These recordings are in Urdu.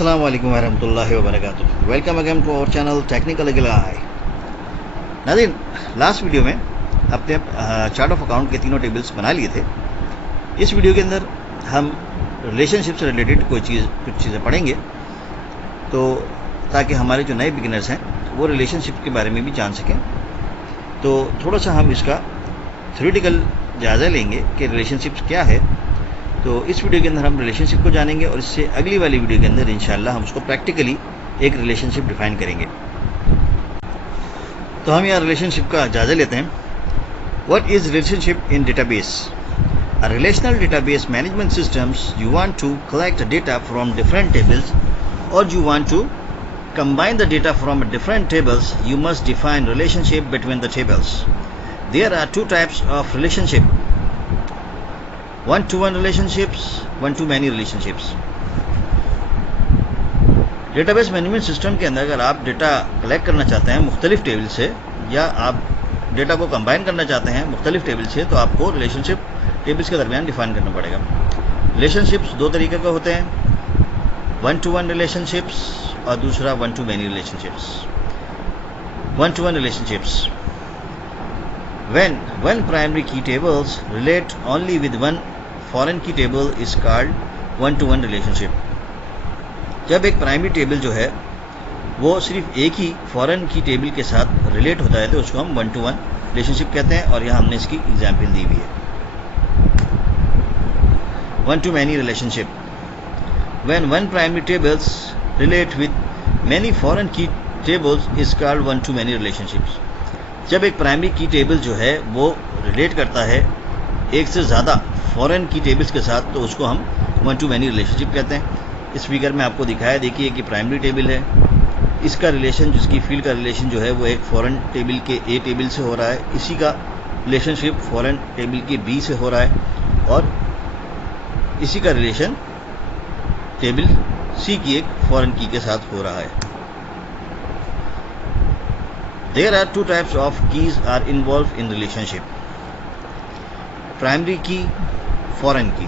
السلام علیکم ورحمۃ اللہ وبرکاتہ. Welcome again to our channel technical اگلائی. ناظرین، لاسٹ ویڈیو میں اپنے چارٹ آف اکاؤنٹ کے تینوں ٹیبلز بنا لیے تھے. اس ویڈیو کے اندر ہم ریلیشن شپ سے ریلیٹڈ کچھ چیزیں پڑھیں گے، تو تاکہ ہمارے جو نئے بگنرز ہیں وہ ریلیشن شپ کے بارے میں بھی جان سکیں. تو تھوڑا سا ہم اس کا تھیوریٹیکل جائزہ لیں گے کہ ریلیشن شپ کیا ہے. تو اس ویڈیو کے اندر ہم ریلیشن شپ کو جانیں گے، اور اس سے اگلی والی ویڈیو کے اندر انشاءاللہ ہم اس کو پریکٹیکلی ایک ریلیشن شپ ڈیفائن کریں گے. تو ہم یہاں ریلیشن شپ کا جائزہ لیتے ہیں. What is relation ship in data base? A relational database management systems, you want to collect data from different tables, or you want to combine the data from different tables, you must define relationship between the tables. There are two types of relationship: one-to-one relationships, one-to-many relationships. Data base management system کے اندر اگر آپ ڈیٹا کلیکٹ کرنا چاہتے ہیں مختلف ٹیبل سے، یا آپ ڈیٹا کو کمبائن کرنا چاہتے ہیں مختلف ٹیبل سے، تو آپ کو ریلیشن شپ ٹیبلز کے درمیان ڈیفائن کرنا پڑے گا. ریلیشن شپس دو طریقے کے ہوتے ہیں: one to one relationships اور دوسرا one to many relationships. One to one relationships: when one primary key tables relate only with one foreign key table is called one to one relationship. جب ایک پرائمری ٹیبل جو ہے وہ صرف ایک ہی فورن کی ٹیبل کے ساتھ ریلیٹ ہوتا ہے تو اس کو ہم ون ٹو ون ریلیشن شپ کہتے ہیں، اور یہاں ہم نے اس کی ایگزامپل دی ہوئی ہے. One to many relationship: when one primary tables relate with many foreign key tables is called one to many relationships. جب ایک پرائمری کی ٹیبل جو ہے وہ ریلیٹ کرتا ہے ایک سے زیادہ فورن کی ٹیبلز کے ساتھ تو اس کو ہم ون ٹو مینی ریلیشن شپ کہتے ہیں. اس فگر میں آپ کو دکھایا، دیکھیے کہ پرائمری ٹیبل ہے، اس کا ریلیشن، جس کی فیلڈ کا ریلیشن جو ہے وہ ایک فورن ٹیبل کے اے ٹیبل سے ہو رہا ہے، اسی کا ریلیشن شپ فورن ٹیبل کے بی سے ہو رہا ہے، اور اسی کا ریلیشن ٹیبل سی کی ایک فورن کی کے ساتھ ہو رہا ہے. There are two types of keys are involved in relationship: primary key, foreign key.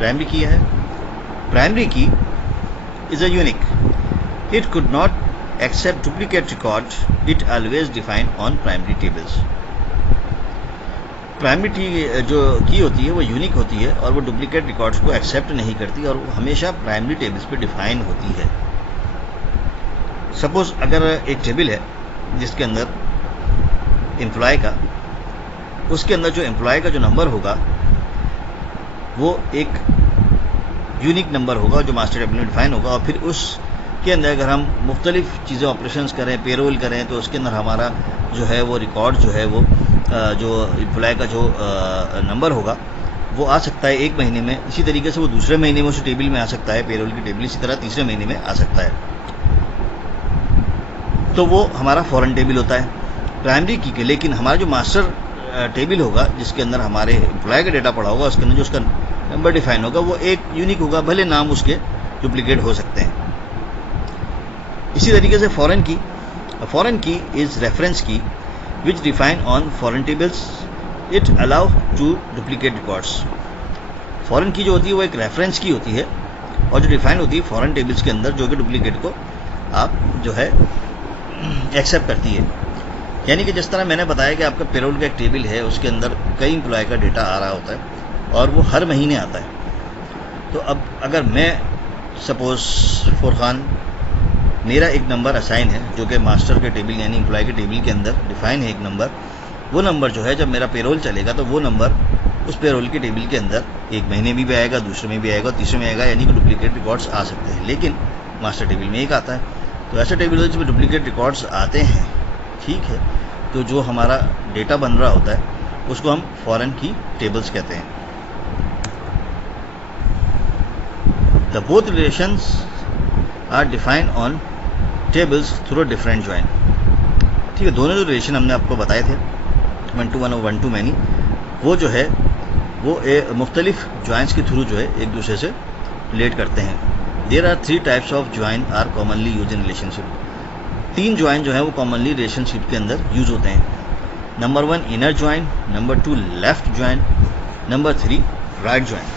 Primary key ہے. Primary key is a unique. It could not accept duplicate records. It always defined on primary tables. Primary key جو کی ہوتی ہے وہ یونیک ہوتی ہے، اور وہ ڈپلیکیٹ ریکارڈز کو ایکسیپٹ نہیں کرتی، اور وہ ہمیشہ پرائمری ٹیبلز پہ ڈیفائن ہوتی ہے. سپوز اگر ایک ٹیبل ہے جس کے اندر امپلائی کا، اس کے اندر جو امپلائی کا جو نمبر ہوگا وہ ایک یونیک نمبر ہوگا جو ماسٹر ٹیبل میں ڈیفائن ہوگا، اور پھر اس کے اندر اگر ہم مختلف چیزیں آپریشنز کریں، پے رول کریں، تو اس کے اندر ہمارا جو ہے وہ ریکارڈ جو ہے وہ جو امپلائی کا جو نمبر ہوگا وہ آ سکتا ہے ایک مہینے میں، اسی طریقے سے وہ دوسرے مہینے میں اس ٹیبل میں آ سکتا ہے، پے رول کی ٹیبل، اسی طرح تیسرے مہینے میں آ سکتا ہے. تو وہ ہمارا فورن ٹیبل ہوتا ہے پرائمری کی کے. لیکن ہمارا جو ماسٹر ٹیبل ہوگا جس کے اندر ہمارے امپلائی کا ڈیٹا پڑا ہوگا، اس کے اندر جو اس کا نمبر ڈیفائن ہوگا وہ ایک یونیک ہوگا، بھلے نام اس کے ڈپلیکیٹ ہو سکتے ہیں. اسی طریقے سے فورن کی. فورن کی از ریفرنس کی which define on foreign tables. It allow to duplicate records. فورن کی جو ہوتی ہے وہ ایک ریفرنس کی ہوتی ہے، اور جو ڈیفائن ہوتی ہے فورن ٹیبلز کے اندر، جو کہ ڈپلیکیٹ کو آپ جو ہے ایکسیپٹ کرتی ہے. یعنی کہ جس طرح میں نے بتایا کہ آپ کا پے رول کا ایک ٹیبل ہے، اس کے اندر کئی امپلائی کا ڈیٹا آ رہا ہوتا ہے اور وہ ہر مہینے آتا ہے. تو اب اگر میں سپوز فرقان، میرا ایک نمبر اسائن ہے جو کہ ماسٹر کے ٹیبل یعنی امپلائی کے ٹیبل کے اندر ڈیفائن ہے ایک نمبر، وہ نمبر جو ہے جب میرا پے رول چلے گا تو وہ نمبر اس پے رول کے ٹیبل کے اندر ایک مہینے میں بھی آئے گا، دوسرے میں بھی آئے گا، تیسرے میں آئے گا. یعنی کہ ڈپلیکیٹ ریکارڈس آ سکتے ہیں، لیکن ماسٹر ٹیبل میں ایک آتا ہے. تو ایسے ٹیبل جس میں ڈپلیکیٹ ریکارڈس آتے ہیں، ٹھیک ہے، تو جو ہمارا ڈیٹا بن رہا ہوتا ہے اس کو ہم فورن کی ٹیبلز کہتے ہیں. The both relations are defined on tables through different join. ٹھیک ہے، دونوں جو ریلیشن ہم نے آپ کو بتائے تھے ون ٹو ون اور ون ٹو مینی، وہ جو ہے وہ مختلف جوائنس کے تھرو جو ہے ایک دوسرے سے ریلیٹ کرتے ہیں. There are three types of join are commonly used in relationship. تین جوائن جو ہیں وہ کامنلی ریلیشن شپ کے اندر یوز ہوتے ہیں. Number 1 inner join, number 2 left join, number 3 right join.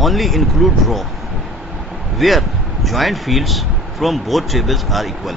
Only include row where joint fields from both tables are equal.